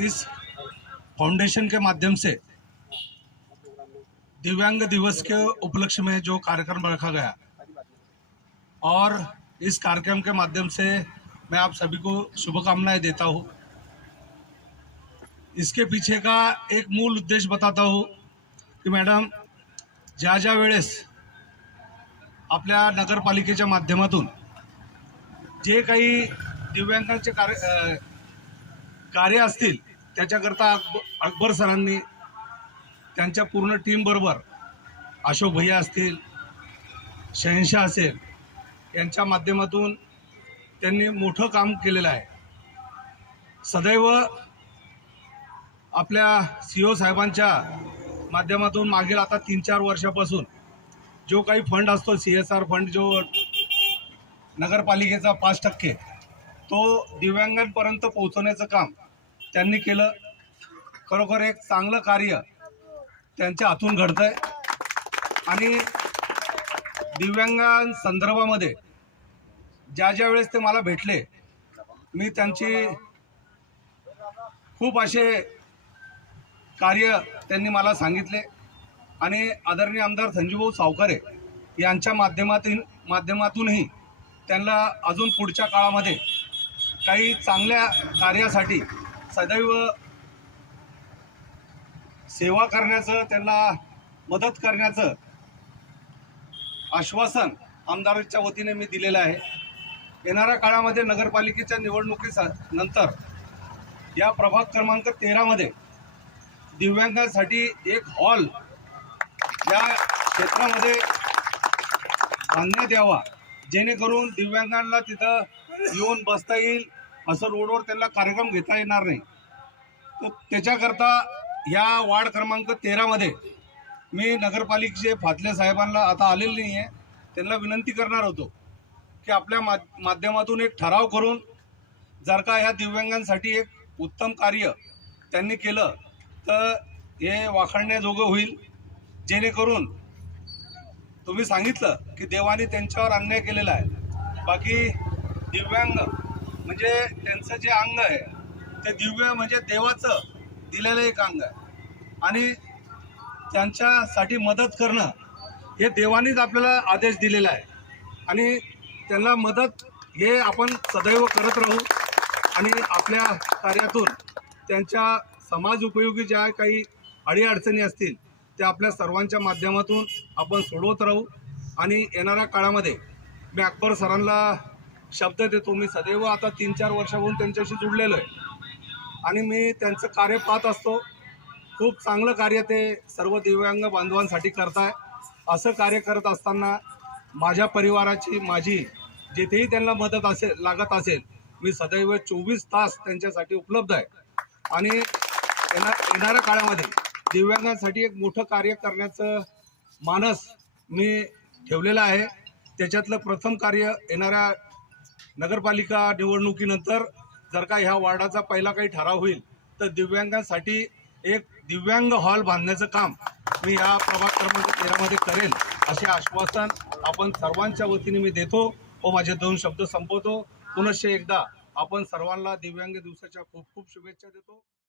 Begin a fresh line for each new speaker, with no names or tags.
इस foundation के माध्यम से दिव्यांग दिवस के उपलक्ष्य में जो कार्यक्रम रखा गया और इस कार्यक्रम के माध्यम से मैं आप सभी को शुभकामनाएँ देता हूँ। इसके पीछे का एक मूल उद्देश्य बताता हूँ की मॅडम ज्या ज्या वेळेस आपल्या नगरपालिकेच्या माध्यमातून जे काही अ, कार्य असतील त्याच्याकरता अकब अकबर सरांनी त्यांच्या पूर्ण टीमबरोबर अशोक भैया असतील शहनशाह असेल यांच्या माध्यमातून त्यांनी मोठं काम केलेलं आहे. सदैव आपल्या सी ओ साहेबांच्या माध्यमातून मागील आता तीन चार वर्षापासून जो काही फंड असतो सी एस आर फंड जो नगरपालिकेचा पाच टक्के तो दिव्यांगांपर्यंत पोहोचवण्याचं काम त्यांनी केलं. खरोखर एक चांगलं कार्य त्यांच्या हातून घडतंय. आणि दिव्यांगांसंदर्भामध्ये ज्या ज्या वेळेस ते मला भेटले मी त्यांची खूप असे कार्य त्यांनी मला सांगितले. आणि आदरणीय आमदार संजीवभाऊ सावकारे यांच्या माध्यमातून माध्यमातूनही त्यांना अजून पुढच्या काळामध्ये काही चांगल्या कार्यासाठी सदैव सेवा करण्याचं त्यांना मदत करण्याचं आश्वासन आमदारांच्या वतीने मी दिलेलं आहे. येणाऱ्या काळामध्ये नगरपालिकेच्या निवडणुकीचा नंतर या प्रभाग क्रमांक तेरामध्ये दिव्यांगांसाठी एक हॉल या क्षेत्रामध्ये बांधण्यात यावा जेणेकरून दिव्यांगांना तिथं येऊन बसता येईल. असं रोडवर त्यांना कार्यक्रम घेता येणार नाही. तर त्याच्याकरता या वार्ड क्रमांक तेरामध्ये मी नगरपालिकेचे फातले साहेबांना आता आलेले नाही आहे त्यांना विनंती करणार होतो की आपल्या मा माध्यमातून एक ठराव करून जर का ह्या दिव्यांगांसाठी एक उत्तम कार्य त्यांनी केलं तर हे वाखाणण्याजोगं होईल. जेणेकरून तुम्ही सांगितलं की देवाने त्यांच्यावर अन्याय केलेला आहे. बाकी दिव्यांग म्हणजे त्यांचं जे अंग आहे ते दिव्य म्हणजे देवाचं दिलेलं एक अंग आहे. आणि त्यांच्यासाठी मदत करणं हे देवानेच आपल्याला आदेश दिलेला आहे. आणि त्यांना मदत हे आपण सदैव करत राहू आणि आपल्या कार्यातून त्यांच्या समाज उपयोगी ज्या काही अडीअडचणी असतील त्या आपल्या सर्वांच्या माध्यमातून आपण सोडवत राहू. आणि येणाऱ्या काळामध्ये मी अकबर सरांना शब्द देतो मी सदैव आता तीन चार वर्षाहून त्यांच्याशी जुडलेलो आहे. आणि मी त्यांचं कार्य पाहत असतो. खूप चांगलं कार्य ते सर्व दिव्यांग बांधवांसाठी करताय. असं कार्य करत असताना माझ्या परिवाराची माझी जिथेही त्यांना मदत असेल लागत असेल मी सदैव चोवीस तास त्यांच्यासाठी उपलब्ध आहे. आणि येणार येणाऱ्या काळामध्ये दिव्यांगांसाठी एक मोठं कार्य करण्याचं मानस मी ठेवलेलं आहे. त्याच्यातलं प्रथम कार्य येणाऱ्या नगरपालिका निवडणुकीनंतर जर का ह्या वार्डाचा पहिला काही ठराव होईल तर दिव्यांगांसाठी एक दिव्यांग हॉल बांधण्याचं काम मी या प्रभाग क्रमांक तेरामध्ये करेन असे आश्वासन आपण सर्वांच्या वतीने मी देतो व माझे दोन शब्द संपवतो. पुनश्च एकदा आपण सर्वांना दिव्यांग दिवसाच्या खूप खूप शुभेच्छा देतो.